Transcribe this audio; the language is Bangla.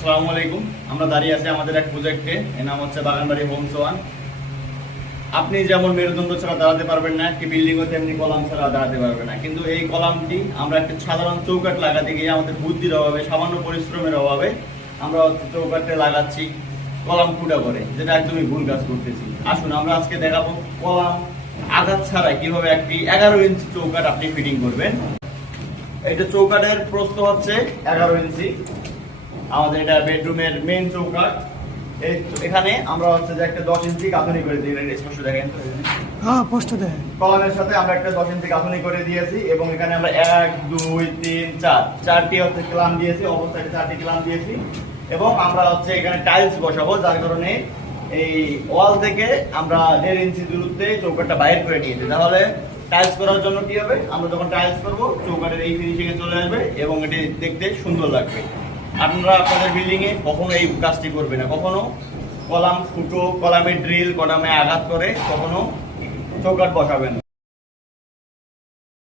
আসসালামু আলাইকুম। আমরা দাঁড়িয়ে আছি আমাদের এক প্রজেক্টে, এর নাম হচ্ছে বাগানবাড়ি হোমস ওয়ান। আপনি যেমন মেরুদণ্ড ছাড়া দাঁড়াতে পারবেন না, একটি বিল্ডিং ও তেমনি কলাম ছাড়া দাঁড়াতে পারবেন না, কিন্তু এই কলামটি আমরা একটা সাধারণ চৌকাঠ লাগাতে গিয়ে আমাদের বুদ্ধির অভাবে, সামান্য পরিশ্রমের অভাবে আমরা হচ্ছে চৌকাঠে লাগাচ্ছি কলাম ফুটা করে, যেটা একদমই ভুল কাজ করতেছি। আসুন আমরা আজকে দেখাবো কলাম আঘাত ছাড়া কিভাবে একটি 11 ইঞ্চি চৌকাঠ আপনি ফিটিং করবেন। এটা চৌকাঠের প্রস্থ হচ্ছে 11 ইঞ্চি। আমাদের এটা বেডরুমের মেইন চৌকাঠ। এখানে আমরা হচ্ছে যে একটা 10 ইঞ্চি গাঁথনি করে দিই, স্পষ্ট দেখেন। হ্যাঁ, স্পষ্ট দেখেন। কলামের সাথে আমরা একটা 10 ইঞ্চি গাঁথনি করে দিয়েছি এবং এখানে আমরা 1 2 3 4 চারটি হচ্ছে ক্লাম দিয়েছি, অপর সাইডে 4টি ক্লাম দিয়েছি এবং আমরা হচ্ছে এখানে টাইলস বসাবো, যার কারণে এই ওয়াল থেকে আমরা 1.5 ইঞ্চি দূরত্বে চৌকাঠটা বাইর করে নিয়েছি। তাহলে টাইলস করার জন্য কি হবে, আমরা যখন টাইলস করবো চৌকাঠের এই ফিনিশিং এ চলে আসবে এবং এটি দেখতে সুন্দর লাগবে। আপনারা আপনাদের বিল্ডিং এ কখনো এই কাজটি করবে না, কখনো কলাম ফুটো, কলামে ড্রিল, কলামে আঘাত করে কখনো চৌকাঠ বসাবেন না।